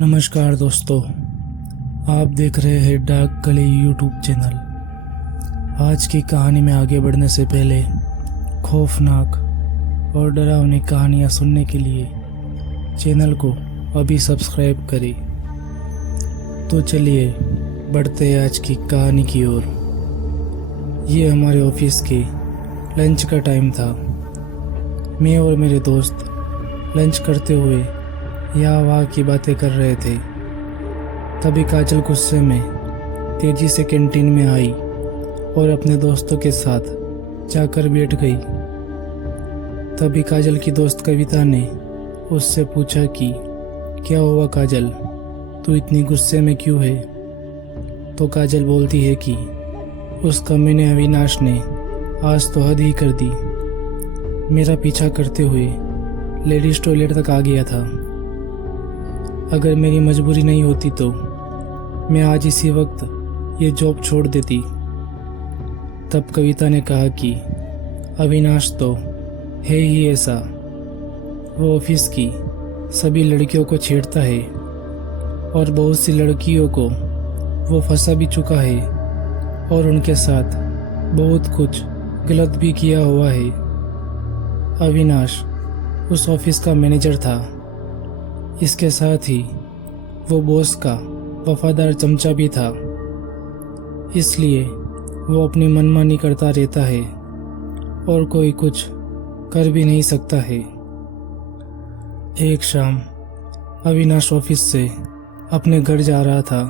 नमस्कार दोस्तों, आप देख रहे हैं डार्क गली यूट्यूब चैनल। आज की कहानी में आगे बढ़ने से पहले खौफनाक और डरावनी कहानियाँ सुनने के लिए चैनल को अभी सब्सक्राइब करें। तो चलिए बढ़ते हैं आज की कहानी की ओर। ये हमारे ऑफिस के लंच का टाइम था। मैं और मेरे दोस्त लंच करते हुए यहाँ वहाँ की बातें कर रहे थे। तभी काजल गुस्से में तेजी से कैंटीन में आई और अपने दोस्तों के साथ जाकर बैठ गई। तभी काजल की दोस्त कविता ने उससे पूछा कि क्या हुआ काजल, तू इतनी गुस्से में क्यों है? तो काजल बोलती है कि उस कमीने अविनाश ने आज तो हद ही कर दी। मेरा पीछा करते हुए लेडीज टॉयलेट तक आ गया था। अगर मेरी मजबूरी नहीं होती तो मैं आज इसी वक्त ये जॉब छोड़ देती। तब कविता ने कहा कि अविनाश तो है ही ऐसा। वो ऑफिस की सभी लड़कियों को छेड़ता है और बहुत सी लड़कियों को वो फंसा भी चुका है और उनके साथ बहुत कुछ गलत भी किया हुआ है। अविनाश उस ऑफिस का मैनेजर था। इसके साथ ही वो बॉस का वफादार चमचा भी था। इसलिए वो अपनी मनमानी करता रहता है और कोई कुछ कर भी नहीं सकता है। एक शाम अविनाश ऑफिस से अपने घर जा रहा था।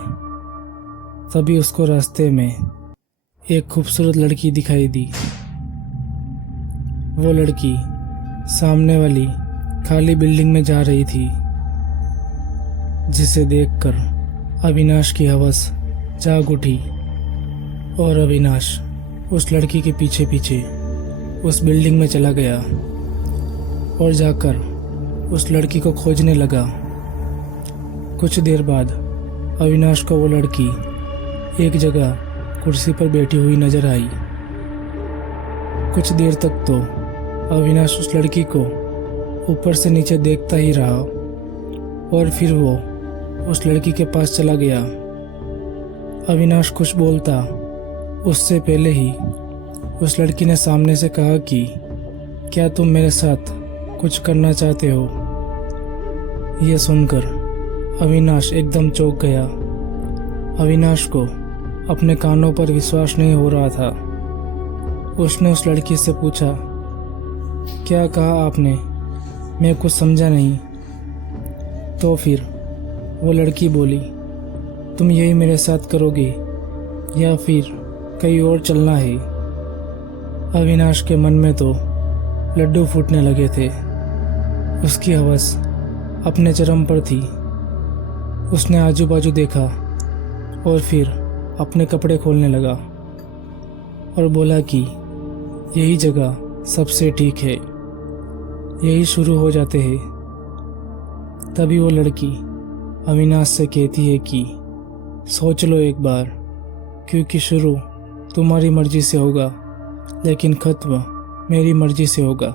तभी उसको रास्ते में एक खूबसूरत लड़की दिखाई दी। वो लड़की सामने वाली खाली बिल्डिंग में जा रही थी, जिसे देखकर अविनाश की हवस जाग उठी और अविनाश उस लड़की के पीछे पीछे उस बिल्डिंग में चला गया और जाकर उस लड़की को खोजने लगा। कुछ देर बाद अविनाश को वो लड़की एक जगह कुर्सी पर बैठी हुई नजर आई। कुछ देर तक तो अविनाश उस लड़की को ऊपर से नीचे देखता ही रहा और फिर वो उस लड़की के पास चला गया। अविनाश कुछ बोलता उससे पहले ही उस लड़की ने सामने से कहा कि क्या तुम मेरे साथ कुछ करना चाहते हो? यह सुनकर अविनाश एकदम चौंक गया। अविनाश को अपने कानों पर विश्वास नहीं हो रहा था। उसने उस लड़की से पूछा, क्या कहा आपने? मैं कुछ समझा नहीं। तो फिर वो लड़की बोली, तुम यही मेरे साथ करोगे या फिर कहीं और चलना है? अविनाश के मन में तो लड्डू फूटने लगे थे। उसकी हवस अपने चरम पर थी। उसने आजू बाजू देखा और फिर अपने कपड़े खोलने लगा और बोला कि यही जगह सबसे ठीक है, यही शुरू हो जाते हैं। तभी वो लड़की अविनाश से कहती है कि सोच लो एक बार, क्योंकि शुरू तुम्हारी मर्जी से होगा लेकिन खत्म मेरी मर्जी से होगा।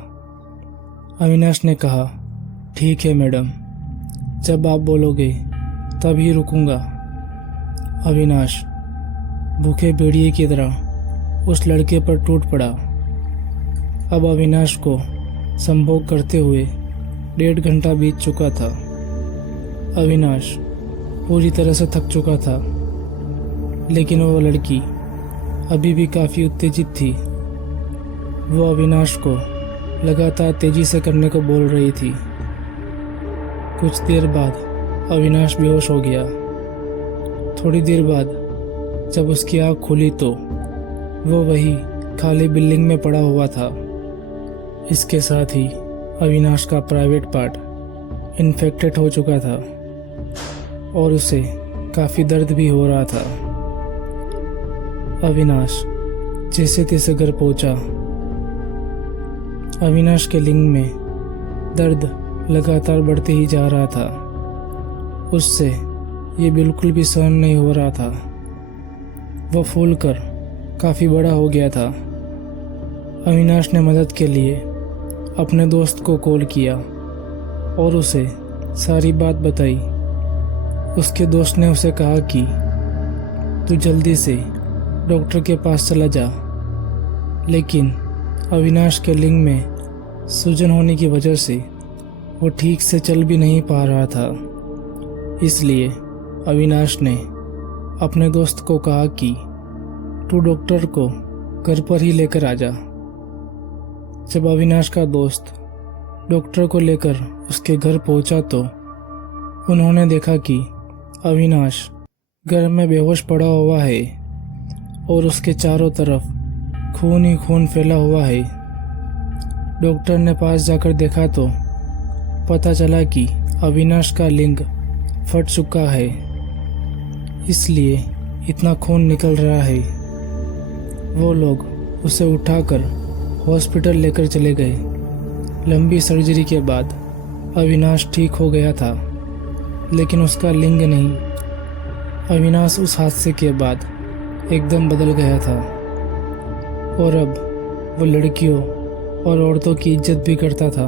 अविनाश ने कहा, ठीक है मैडम, जब आप बोलोगे तभी रुकूंगा। अविनाश भूखे भेड़िए की तरह उस लड़के पर टूट पड़ा। अब अविनाश को संभोग करते हुए 1.5 घंटा बीत चुका था। अविनाश पूरी तरह से थक चुका था, लेकिन वो लड़की अभी भी काफ़ी उत्तेजित थी। वो अविनाश को लगातार तेजी से करने को बोल रही थी। कुछ देर बाद अविनाश बेहोश हो गया। थोड़ी देर बाद जब उसकी आँख खुली तो वो वही खाली बिल्डिंग में पड़ा हुआ था। इसके साथ ही अविनाश का प्राइवेट पार्ट इन्फेक्टेड हो चुका था और उसे काफ़ी दर्द भी हो रहा था। अविनाश जैसे तैसे घर पहुंचा। अविनाश के लिंग में दर्द लगातार बढ़ते ही जा रहा था। उससे ये बिल्कुल भी सहन नहीं हो रहा था। वह फूलकर काफ़ी बड़ा हो गया था। अविनाश ने मदद के लिए अपने दोस्त को कॉल किया और उसे सारी बात बताई। उसके दोस्त ने उसे कहा कि तू जल्दी से डॉक्टर के पास चला जा, लेकिन अविनाश के लिंग में सूजन होने की वजह से वो ठीक से चल भी नहीं पा रहा था। इसलिए अविनाश ने अपने दोस्त को कहा कि तू डॉक्टर को घर पर ही लेकर आ जा। जब अविनाश का दोस्त डॉक्टर को लेकर उसके घर पहुंचा तो उन्होंने देखा कि अविनाश घर में बेहोश पड़ा हुआ है और उसके चारों तरफ खून ही खून फैला हुआ है। डॉक्टर ने पास जाकर देखा तो पता चला कि अविनाश का लिंग फट चुका है, इसलिए इतना खून निकल रहा है। वो लोग उसे उठाकर हॉस्पिटल लेकर चले गए। लंबी सर्जरी के बाद अविनाश ठीक हो गया था, लेकिन उसका लिंग नहीं। अविनाश उस हादसे के बाद एकदम बदल गया था और अब वो लड़कियों और औरतों की इज्जत भी करता था।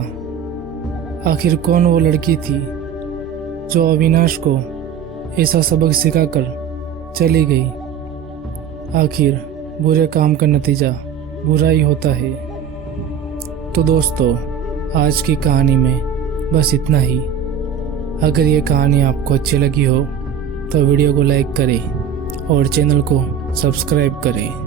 आखिर कौन वो लड़की थी जो अविनाश को ऐसा सबक सिखाकर चली गई? आखिर बुरे काम का नतीजा बुरा ही होता है। तो दोस्तों, आज की कहानी में बस इतना ही। अगर ये कहानी आपको अच्छी लगी हो तो वीडियो को लाइक करें और चैनल को सब्सक्राइब करें।